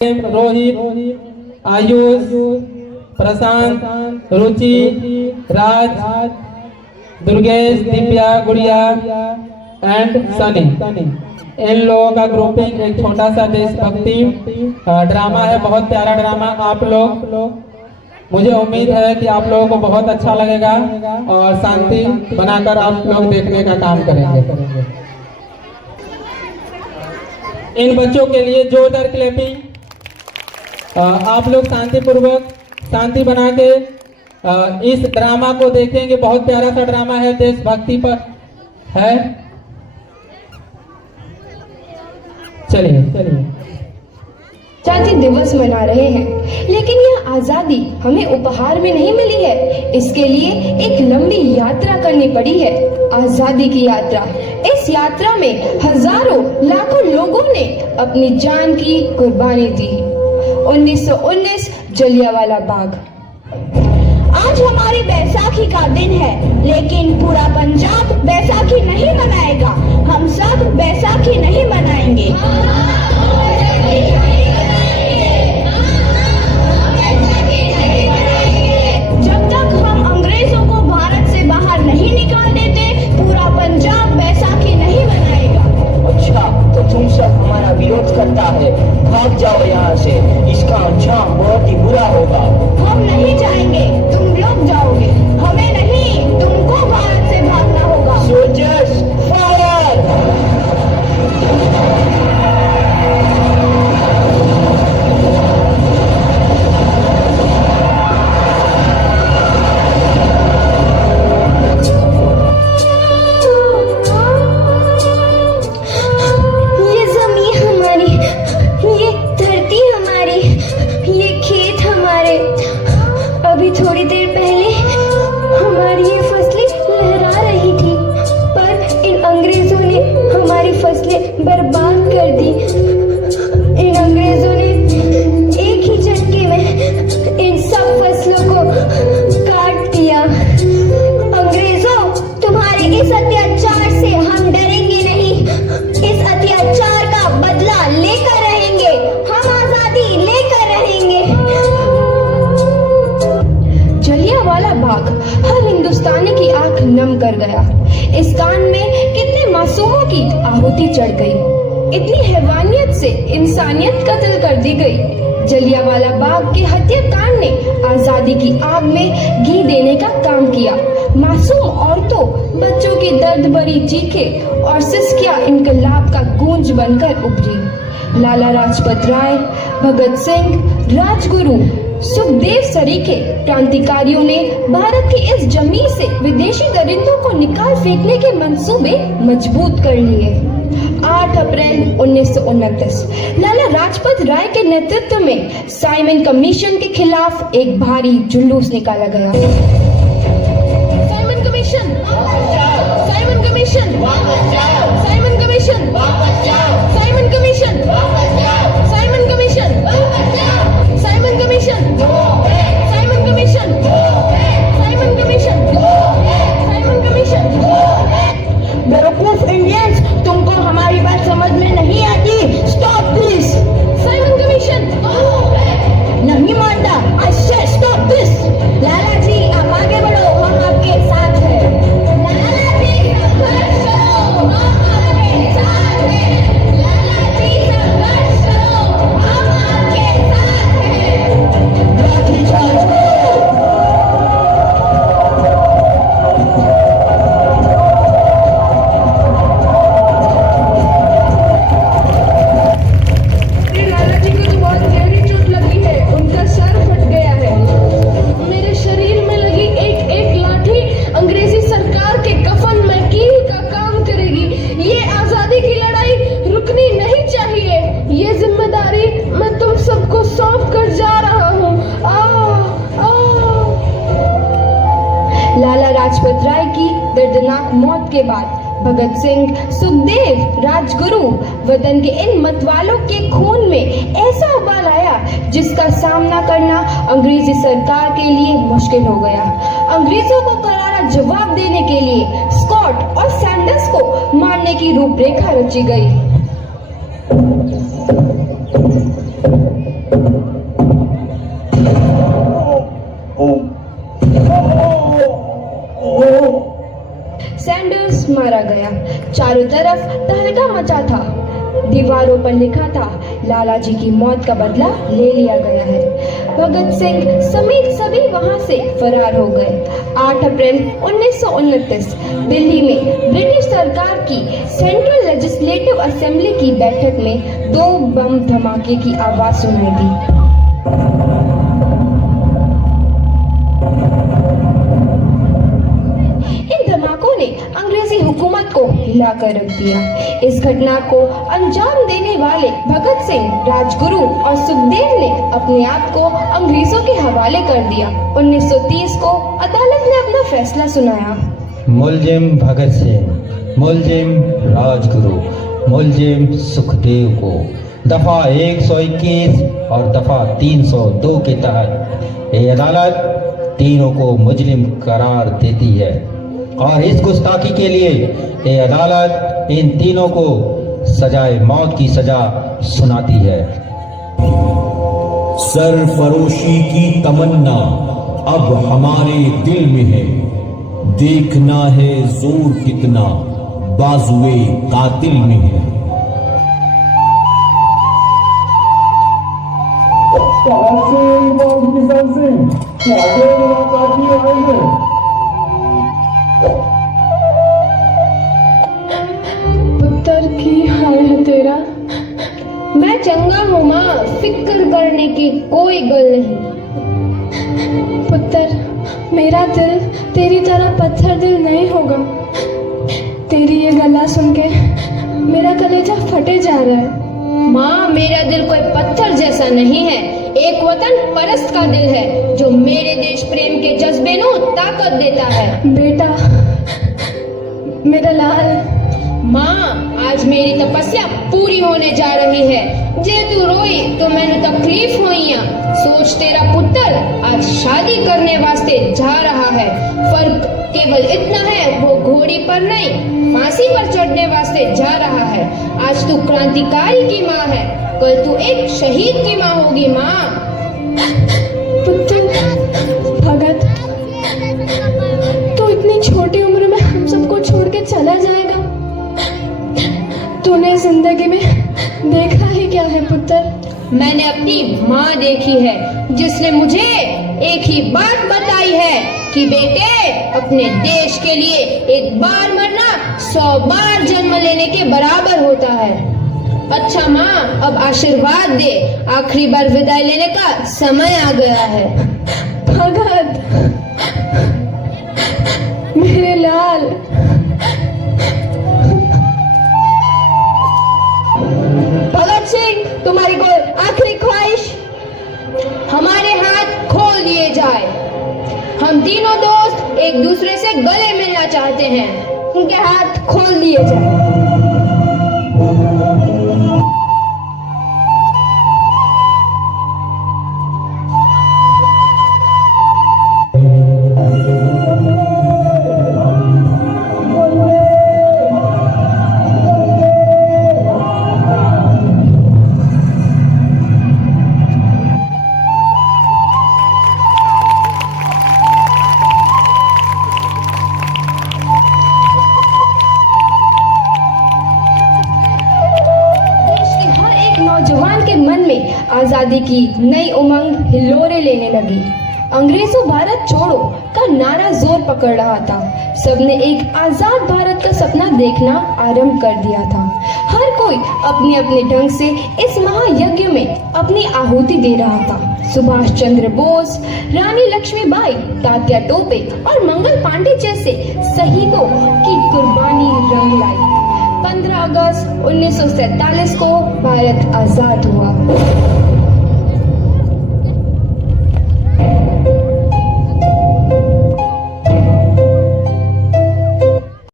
रोहित, आयुष, प्रशांत, रुचि, राज, दुर्गेश, दिव्या, गुड़िया एंड सनी, इन लोगों का ग्रुपिंग एक छोटा सा देशभक्ति ड्रामा है। बहुत प्यारा ड्रामा। आप लोग, मुझे उम्मीद है कि आप लोगों को बहुत अच्छा लगेगा और शांति बनाकर आप लोग देखने का काम करेंगे। इन बच्चों के लिए जोरदार क्लैपिंग। आप लोग शांति बना के इस ड्रामा को देखेंगे। बहुत प्यारा सा ड्रामा है, देशभक्ति पर है। चलिए। आजादी दिवस मना रहे हैं, लेकिन यह आजादी हमें उपहार में नहीं मिली है। इसके लिए एक लंबी यात्रा करनी पड़ी है, आजादी की यात्रा। इस यात्रा में हजारों लाखों लोगों ने अपनी जान की कुर्बानी दी। 1919 जलियांवाला बाग। आज हमारी बैसाखी का दिन है, लेकिन पूरा पंजाब बैसाखी नहीं मनाएगा। हम सब बैसाखी नहीं मनाएंगे। जब तक हम अंग्रेजों को भारत से बाहर नहीं निकाल देते, पूरा पंजाब बैसाखी नहीं मनाएगा। अच्छा, तो तुम सब हमारा विरोध करता है, भाग जाओ यहाँ से। इसका अंजाम बहुत ही बुरा होगा। हम नहीं जाएंगे, तुम लोग जाओगे। हमें नहीं, तुमको भारत से भागना होगा। Soldiers fire! थोड़ी देर पहले हमारी ये फसलें लहरा रही थी, पर इन अंग्रेजों ने हमारी फसलें बर्बाद कर दी। इन अंग्रेजों ने एक ही झटके में इन सब फसलों को काट दिया। अंग्रेजों, तुम्हारे इस अत्याचार से हम डरेंगे नहीं। इस अत्याचार का बदला लेकर रहेंगे। हम आजादी लेकर रहेंगे। जलियांवाला बाग हर हिंदुस्तानी की आंख नम कर गया। इस कांड में कितने मासूमों की आहुति चढ़ गई। इतनी हैवानियत से इंसानियत कत्ल कर दी गई। जलियांवाला बाग के हत्याकांड ने आजादी की आग में घी देने का काम किया। मासूम औरतों, बच्चों की दर्द भरी चीखें और सिसकियां इनकलाब का गूंज बनकर उभरी। लाला लाजपत राय, भगत सिंह, राजगुरु, सुखदेव सरीखे क्रांतिकारियों ने भारत की इस जमीन से विदेशी दरिंदों को निकाल फेंकने के मंसूबे मजबूत कर लिए। 8 अप्रैल 1929 लाला लाजपत राय के नेतृत्व में साइमन कमीशन के खिलाफ एक भारी जुलूस निकाला गया। Simon commission, Simon commission, Simon commission, Simon commission, Simon commission, Simon commission, Simon commission, Simon commission, Simon commission. बेवकूफ इंडियंस, तुमको हमारी बात समझ में नहीं आती। Stop this. Simon commission. नहीं मानता। आई से स्टॉप दिस। लाला जी, आप आगे बढ़ो, हम आपके साथ हैं। लाला जी, संघर्ष करो, हम आपके साथ हैं। लाला जी, संघर्ष करो, हम आपके साथ हैं। लाठीचार्ज करो। लाला जी को तो बहुत गहरी चोट लगी है, उनका सर फट गया है। मेरे शरीर में लगी एक एक लाठी अंग्रेजी सरकार के कफन में कील का काम करेगी। ये आजादी की लड़ाई रुकनी नहीं चाहिए। ये जिम्मेदारी मैं तुम सबको सौंप कर जा रहा हूँ। लाला लाजपत राय की दर्दनाक मौत के बाद भगत सिंह, सुखदेव, राजगुरु, वतन के इन मतवालों के खून में ऐसा उबाल आया जिसका सामना करना अंग्रेजी सरकार के लिए मुश्किल हो गया। अंग्रेजों को करारा जवाब देने के लिए स्कॉट और सैंडर्स को मारने की रूपरेखा रची गई। सैंडर्स मारा गया। चारों तरफ तहलका मचा था। दीवारों पर लिखा था, लाला जी की मौत का बदला ले लिया गया है। भगत सिंह समेत सभी वहां से फरार हो गए। 8 अप्रैल 1929 दिल्ली में ब्रिटिश सरकार की सेंट्रल लेजिस्लेटिव असेंबली की बैठक में 2 बम धमाके की आवाज सुनाई दी। अंग्रेजी हुकूमत को हिलाकर रख दिया। इस घटना को अंजाम देने वाले भगत सिंह, राजगुरु और सुखदेव ने अपने आप को अंग्रेजों के हवाले कर दिया। 1930 को अदालत ने अपना फैसला सुनाया। मुलजिम भगत सिंह, मुलजिम राजगुरु, मुलजिम सुखदेव को दफा 121 और दफा 302 के तहत ये अदालत तीनों को मुजरिम करार देती है और इस गुस्ताखी के लिए ये अदालत इन तीनों को सजाए मौत की सजा सुनाती है। सरफरोशी की तमन्ना अब हमारे दिल में है, देखना है जोर कितना बाजुए कातिल में है। पुत्र की हाल है तेरा? मैं चंगा हूँ माँ, फिक्र करने की कोई गल नहीं। पुत्र, मेरा दिल तेरी तरह पत्थर दिल नहीं होगा। तेरी ये गला सुन के मेरा कलेजा फटे जा रहा है। माँ, मेरा दिल कोई पत्थर जैसा नहीं है, एक वतन परस्त का दिल है जो मेरे देश प्रेम के जज्बे को ताकत देता है। बेटा, मेरा लाल। माँ, आज मेरी तपस्या पूरी होने जा रही है। जे तू रोई तो मैंने तकलीफ हुई। सोच, तेरा पुत्र आज शादी करने वास्ते जा रहा है। फर्क केवल इतना है, वो घोड़ी पर नहीं फांसी पर चढ़ने वास्ते जा रहा है। आज तू क्रांतिकारी की माँ है, कल तू एक शहीद की माँ होगी। माँ, पुत्र भगत, तू इतनी छोटी उम्र में हम सबको छोड़ के चला जाएगा? तूने जिंदगी में देखा ही क्या है पुत्र? मैंने अपनी माँ देखी है, जिसने मुझे एक ही बात बताई है कि बेटे, अपने देश के लिए एक बार मरना 100 बार जन्म लेने के बराबर होता है। अच्छा माँ, अब आशीर्वाद दे, आखिरी बार विदाई लेने का समय आ गया है। भगत, मेरे लाल। भगत सिंह, तुम्हारी कोई आखिरी ख्वाहिश? हमारे हाथ खोल दिए जाए। हम तीनों दोस्त एक दूसरे से गले मिलना चाहते हैं, उनके हाथ खोल दिए जाए। आजादी की नई उमंग हिलोरे लेने लगी। अंग्रेजों भारत छोड़ो का नारा जोर पकड़ रहा था। सबने एक आजाद भारत का सपना देखना आरंभ कर दिया था। हर कोई अपने अपने ढंग से इस महायज्ञ में अपनी आहुति दे रहा था। सुभाष चंद्र बोस, रानी लक्ष्मीबाई, तात्या टोपे और मंगल पांडे जैसे शहीदों की कुर्बानी रंग लाई। 15 अगस्त 1947 को भारत आजाद हुआ।